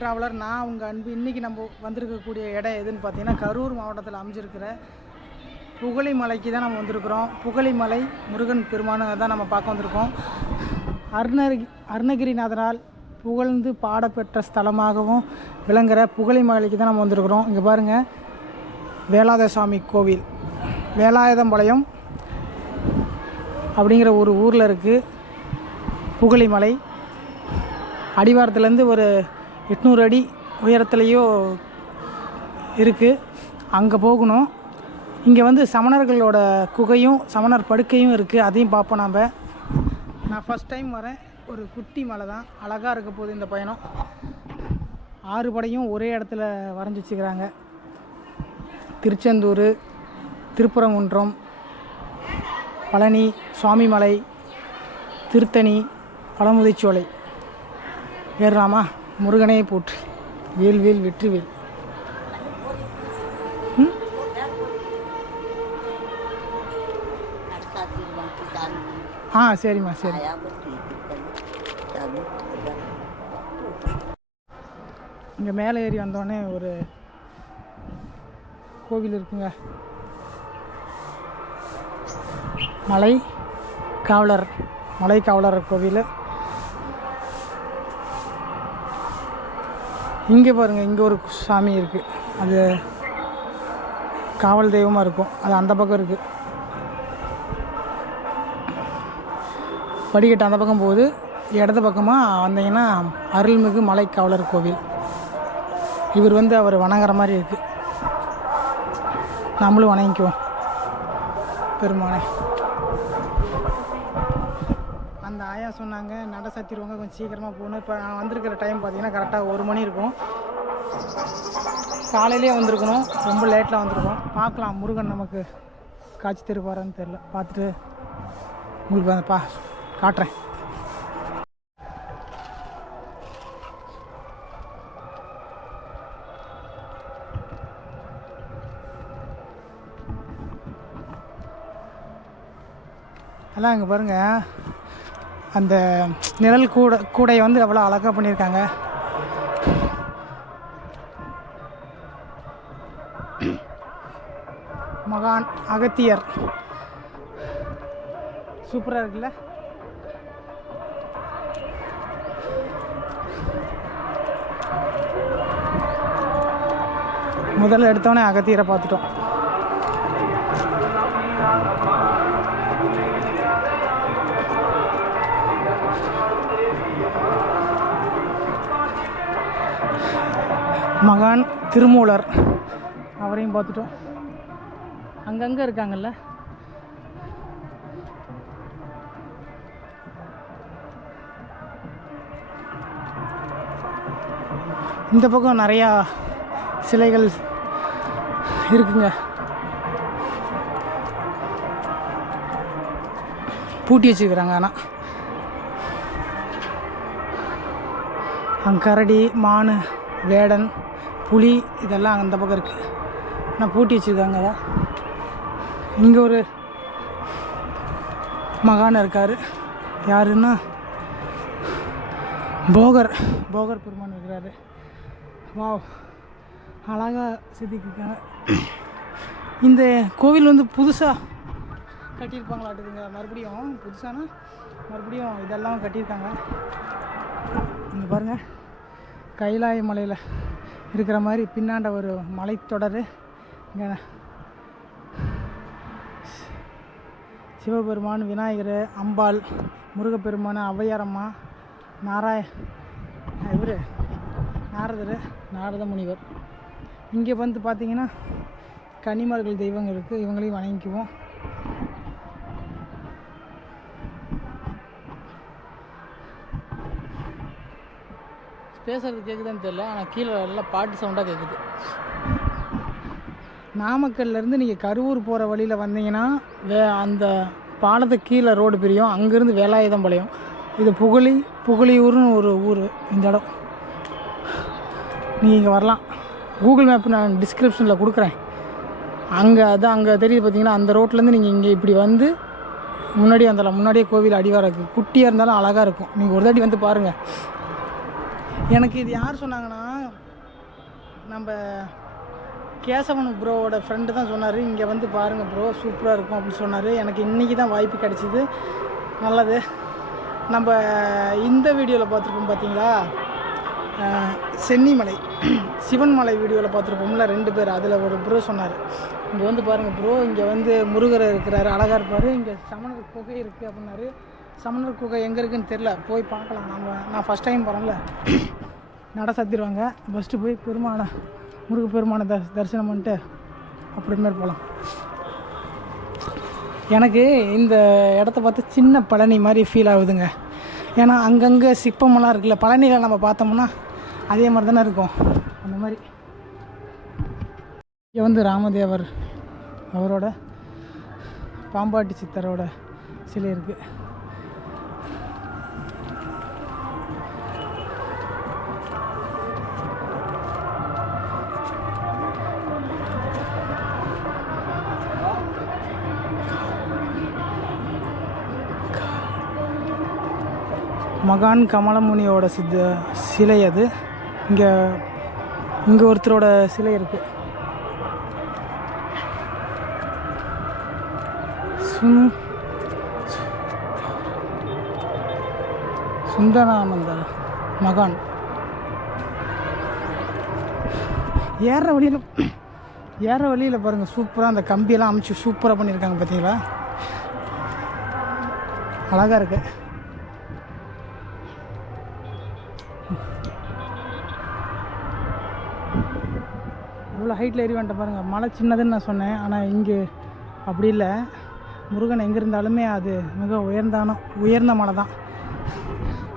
Traveller. நான் உங்கள் அன்பு. இன்றைக்கி நம்ம வந்திருக்கக்கூடிய இடம் எதுன்னு பார்த்தீங்கன்னா கரூர் மாவட்டத்தில் அமைஞ்சிருக்கிற புகழி மலைக்கு தான் நம்ம வந்திருக்கிறோம். புகழி மலை முருகன் பெருமானை தான் நம்ம பார்க்க வந்திருக்கோம். அருணகிரிநாதனால் புகழ்ந்து பாடப்பெற்ற ஸ்தலமாகவும் விளங்குகிற புகழி மலைக்கு தான் நம்ம வந்திருக்கிறோம். இங்கே பாருங்கள், வேலாயுதசாமி கோவில், வேலாயுதம்பாளையம் அப்படிங்கிற ஒரு ஊரில் இருக்குது புகழி மலை. அடிவாரத்துலேருந்து ஒரு 800 அடி உயரத்துலேயோ இருக்குது. அங்கே போகணும். இங்கே வந்து சமணர்களோட குகையும் சமணர் படுக்கையும் இருக்குது. அதையும் பார்ப்போம். நான் ஃபஸ்ட் டைம் வரேன். ஒரு குட்டி மலை தான், அழகாக இருக்க போகுது இந்த பயணம். 6 படையும் ஒரே இடத்துல வரைஞ்சி வச்சுக்கிறாங்க. திருச்செந்தூர், திருப்பரங்குன்றம், பழனி, சுவாமிமலை, திருத்தணி, பழமுதிர்ச்சோலை. ஏறலாமா? முருகனே போற்று, வேல் வேல் வெற்றி வேல். சரிம்மா, சரி. இங்கே மேலே ஏறி வந்தோடனே ஒரு கோவில் இருக்குங்க. மலை காவலர் கோவில். இங்கே பாருங்கள், இங்கே ஒரு சாமி இருக்குது. அது காவல் தெய்வமாக இருக்கும். அது அந்த பக்கம் இருக்குது. படிக்கட்டு அந்த பக்கம் போகுது. இடது பக்கமாக வந்தீங்கன்னா அருள்மிகு மலை காவலர் கோவில். இவர் வந்து அவர் வணங்குற மாதிரி இருக்குது. நம்மளும் வணங்கிக்குவோம் பெருமானை. அந்த ஆயா சொன்னாங்க நட சத்திடுவாங்க, கொஞ்சம் சீக்கிரமாக போகணும். இப்போ நான் வந்திருக்கிற டைம் பார்த்தீங்கன்னா கரெக்டாக 1 மணி இருக்கும். காலையிலே வந்திருக்கணும், ரொம்ப லேட்டில் வந்திருக்கோம். பார்க்கலாம், முருகன் நமக்கு காட்சி தருவாரான்னு தெரில. பார்த்துட்டு உங்களுக்கு அந்த காட்டுறேன். எல்லாம் இங்கே பாருங்கள், அந்த நிழல் கூடையை வந்து எவ்வளோ அழகாக பண்ணியிருக்காங்க. மகான் அகத்தியர் சூப்பராக இருக்குல்ல? முதல்ல எடுத்தோடனே அகத்தியரை பார்த்துட்டோம். மகான் திருமூலர், அவரையும் பார்த்துட்டோம். அங்கங்கே இருக்காங்கல்ல. இந்த பக்கம் நிறையா சிலைகள் இருக்குங்க. பூட்டி வச்சுக்கிறாங்க. ஆனால் அங்கே கரடி, மான், வேடன், புலி இதெல்லாம் அந்த பக்கம் இருக்குது. ஆனால் பூட்டி வச்சுருக்காங்க. அதான் இங்கே ஒரு மகான் இருக்கார். யாருன்னா போகர் பெருமான் இருக்கிறாரு. வாவ், அழகாக செதுக்கிருக்காங்க. இந்த கோவில் வந்து புதுசாக கட்டியிருப்பாங்களாட்டுதுங்க. மறுபடியும் மறுபடியும் இதெல்லாம் கட்டியிருக்காங்க. இங்கே பாருங்கள், கைலாய மலையில் இருக்கிற மாதிரி பின்னாண்ட ஒரு மலைத்தொடர். இங்கே சிவபெருமான், விநாயகர், அம்பாள், முருகப்பெருமான், ஔவையாரம்மா, நாரத முனிவர். இங்கே வந்து பார்த்திங்கன்னா கன்னிமார்கள் தெய்வங்கள் இருக்குது. இவங்களையும் வணங்கிக்குவோம். பேசுகிறது கேட்குதான்னு தெரியல, ஆனால் கீழே எல்லாம் பாட்டு சவுண்டாக கேட்குது. நாமக்கல்லேருந்து நீங்கள் கரூர் போகிற வழியில் வந்தீங்கன்னா அந்த பாலத்துக்கு கீழே ரோடு பிரியும். அங்கேருந்து வேலாயுதம்பாளையம். இது புகழியூர்னு ஒரு ஊர். இந்த இடம் நீங்கள் இங்கே வரலாம். கூகுள் மேப் நான் டிஸ்கிரிப்ஷனில் கொடுக்குறேன். அங்கே தெரியுது பார்த்தீங்கன்னா, அந்த ரோட்லேருந்து நீங்கள் இங்கே இப்படி வந்து முன்னாடியே கோவில் அடிவாரம் இருக்குது. குட்டியாக இருந்தாலும் அழகாக இருக்கும். நீங்கள் ஒரு தாட்டி வந்து பாருங்கள். எனக்கு இது யார் சொன்னாங்கன்னா, நம்ம கேசவன் ப்ரோவோட ஃப்ரெண்டு தான் சொன்னார், இங்கே வந்து பாருங்கள் ப்ரோ சூப்பராக இருக்கும் அப்படின்னு சொன்னார். எனக்கு இன்றைக்கி தான் வாய்ப்பு கிடச்சிது, நல்லது. நம்ம இந்த வீடியோவில் பார்த்துருப்போம் பார்த்தீங்களா, சென்னிமலை சிவன்மலை வீடியோவில் பார்த்துருப்போம்ல 2 பேர், அதில் ஒரு ப்ரோ சொன்னார், இங்கே வந்து பாருங்கள் ப்ரோ, இங்கே வந்து முருகர் இருக்கிறாரு, அழகாக இருப்பார், இங்கே சமணர் குகை இருக்குது அப்படின்னாரு. சமணர் குகை எங்கே இருக்குதுன்னு தெரில, போய் பார்க்கலாம். நான் ஃபஸ்ட் டைம் போகிறேன்ல, நட சாத்திடுவாங்க. ஃபஸ்ட்டு போய் முருக பெருமானை தரிசனம் பண்ணிட்டு அப்படிமாரி போகலாம். எனக்கு இந்த இடத்த பார்த்து சின்ன பழனி மாதிரி ஃபீல் ஆகுதுங்க. ஏன்னா அங்கங்கே சிற்பமெல்லாம் இருக்குல்ல, பழனியில் நம்ம பார்த்தோம்னா அதே மாதிரி தானே இருக்கும். அந்த மாதிரி இங்கே வந்து ராமதேவர் அவரோட பாம்பாட்டி சித்தரோட சிலை இருக்குது. மகான் கமலமுனியோட சிலை அது. இங்கே ஒருத்தரோட சிலை இருக்குது. சுந்தரானந்தர் மகான். ஏற வழியில் பாருங்கள், சூப்பராக அந்த கம்பியெல்லாம் அமைச்சு சூப்பராக பண்ணியிருக்காங்க பார்த்தீங்களா, அழகாக இருக்குது. இவ்வளோ ஹைட்டில் ஏறி வந்துட்ட பாருங்கள். மலை சின்னதுன்னு நான் சொன்னேன், ஆனால் இங்கே அப்படி இல்லை. முருகன் எங்கே இருந்தாலுமே அது மிக உயர்ந்த மலை தான்.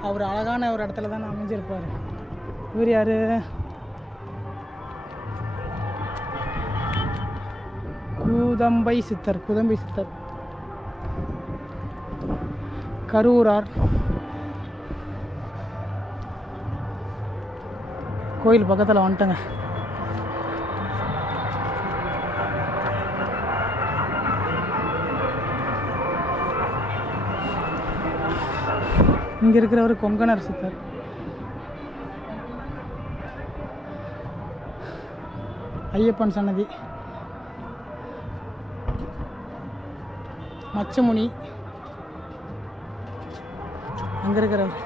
அவர் அழகான ஒரு இடத்துல தான் அமைஞ்சிருப்பார். இவர் யார்? குதம்பை சித்தர். கரூரார் கோயில் பக்கத்தில் வந்துட்டேங்க. இங்கே இருக்கிறவர் கொங்கணர் சித்தர். ஐயப்பன் சன்னதி. மச்சமுனி அங்கே இருக்கிறவர்.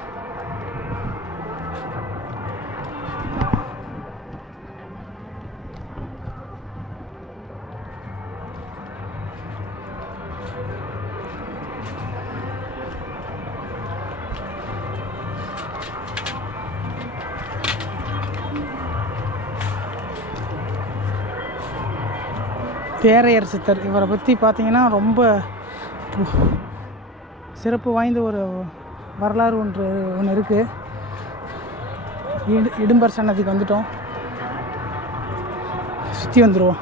தேரையர் சித்தர். இவரை பற்றி பார்த்தீங்கன்னா ரொம்ப சிறப்பு வாய்ந்த ஒரு வரலாறு ஒன்று இருக்குது. இடும்பர் சன்னதிக்கு வந்துட்டோம், சுற்றி வந்துடுவோம்.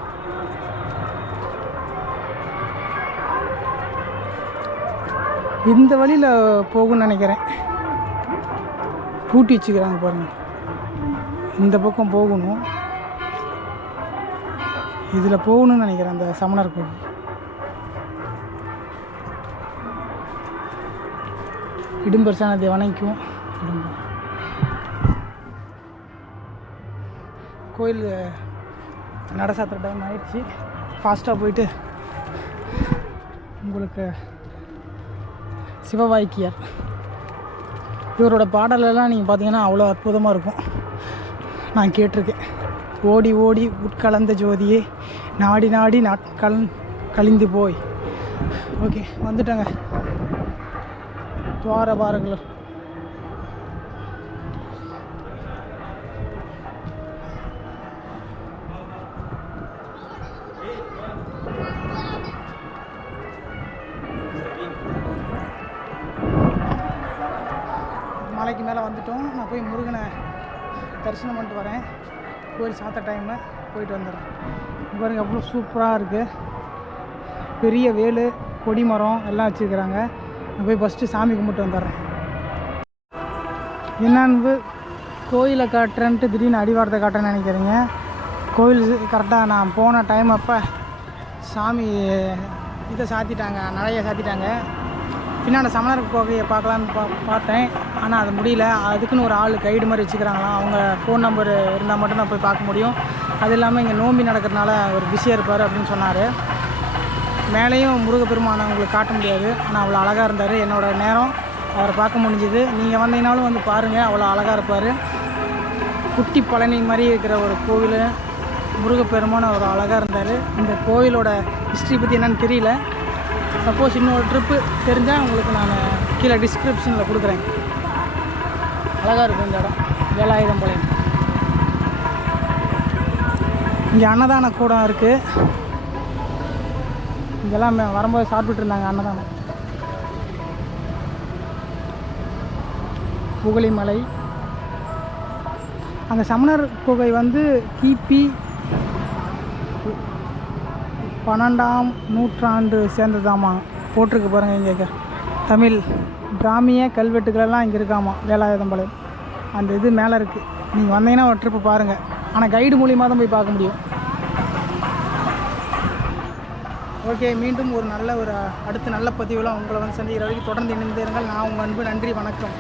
இந்த வழியில் போகும்னு நினைக்கிறேன். பூட்டி வச்சுக்கிறாங்க பாருங்கள். இந்த பக்கம் போகணும், இதில் போகணும்னு நினைக்கிறேன். அந்த சமணர் கோயில் இடும்பர் சன்னதி வணங்கிக்கும். கோயில் நட சாத்துற டைம் ஆயிடுச்சு. ஃபாஸ்ட்டாக போயிட்டு உங்களுக்கு சிவவாய்க்கியார் இவரோட பாடலெல்லாம் நீங்கள் பார்த்தீங்கன்னா அவ்வளோ அற்புதமாக இருக்கும். நான் கேட்டிருக்கேன். ஓடி ஓடி உட்கலந்த ஜோதியே நாடி நாடி நாட்கள் கழிந்து போய். ஓகே, வந்துட்டேங்க. துவார பாருங்கள். மலைக்கு மேலே வந்துட்டோம். நான் போய் முருகனை தரிசனம் பண்ணிட்டு வரேன். கோயில் சாத்த டைமில் போயிட்டு வந்துடுறேன். பாருங்கள் அவ்வளோ சூப்பராக இருக்குது. பெரிய வேலு, கொடி மரம் எல்லாம் வச்சுருக்கிறாங்க. நான் போய் ஃபஸ்ட்டு சாமி கும்பிட்டு வந்துடுறேன். என்னன்னு கோயிலை காட்டுறேன்ட்டு திடீர்னு அடிவாரத்தை காட்டுறேன்னு நினைக்கிறீங்க. கோயில் கரெக்டாக நான் போன டைம் அப்போ சாமி இதை சாத்திட்டாங்க, நடையை சாத்திட்டாங்க. பின்னாடி சமணர் குகையை பார்க்கலான்னு பார்த்தேன். ஆனால் அது முடியல. அதுக்குன்னு ஒரு ஆள் கைடு மாதிரி வச்சுக்கிறாங்களாம். அவங்க ஃபோன் நம்பர் இருந்தால் மட்டும் நான் போய் பார்க்க முடியும். அது இல்லாமல் இங்கே நோம்பி நடக்கிறதுனால ஒரு பிஸியாக இருப்பார் அப்படின்னு சொன்னார். மேலேயும் முருகப்பெருமானை உங்களுக்கு காட்ட முடியாது, ஆனால் அவ்வளோ அழகாக இருந்தார். என்னோடய நேரம் அவரை பார்க்க முடிஞ்சுது. நீங்கள் வந்தீங்கனாலும் வந்து பாருங்கள், அவ்வளோ அழகாக இருப்பார். குட்டி பழனி மாதிரி இருக்கிற ஒரு கோவில், முருகப்பெருமான் ஒரு அழகாக இருந்தார். இந்த கோவிலோட ஹிஸ்ட்ரி பற்றி என்னென்னு தெரியல. சப்போஸ் இன்னொரு ட்ரிப்பு தெரிஞ்சால் உங்களுக்கு நான் கீழே டிஸ்கிரிப்ஷனில் கொடுக்குறேன். அழகாக இருக்கும் இந்த இடம், வேலாயுதம்பாளையம். இங்கே அன்னதான கூடம் இருக்குது. இங்கெல்லாம் வரும்போது சாப்பிட்டுட்டு இருந்தாங்க அன்னதானம். புகழிமலை. அங்கே சமணர் குகை வந்து கிபி 12ஆம் நூற்றாண்டு சேர்ந்ததாமா போட்டிருக்கு பாருங்கள். இங்கே தமிழ் பிராமிய கல்வெட்டுகளெல்லாம் இங்கே இருக்காமா வேலாயுதம்பாளையம். அந்த இது மேலே இருக்குது. நீங்கள் வந்தீங்கன்னா ஒரு ட்ரிப்பு பாருங்கள். ஆனால் கைடு மூலியமாக தான் போய் பார்க்க முடியும். ஓகே, மீண்டும் ஒரு அடுத்த நல்ல பதிவில் உங்களை வந்து சந்திக்கிற வரைக்கும் தொடர்ந்து இணைந்திருங்கள். நான் உங்கள் அன்பு. நன்றி, வணக்கம்.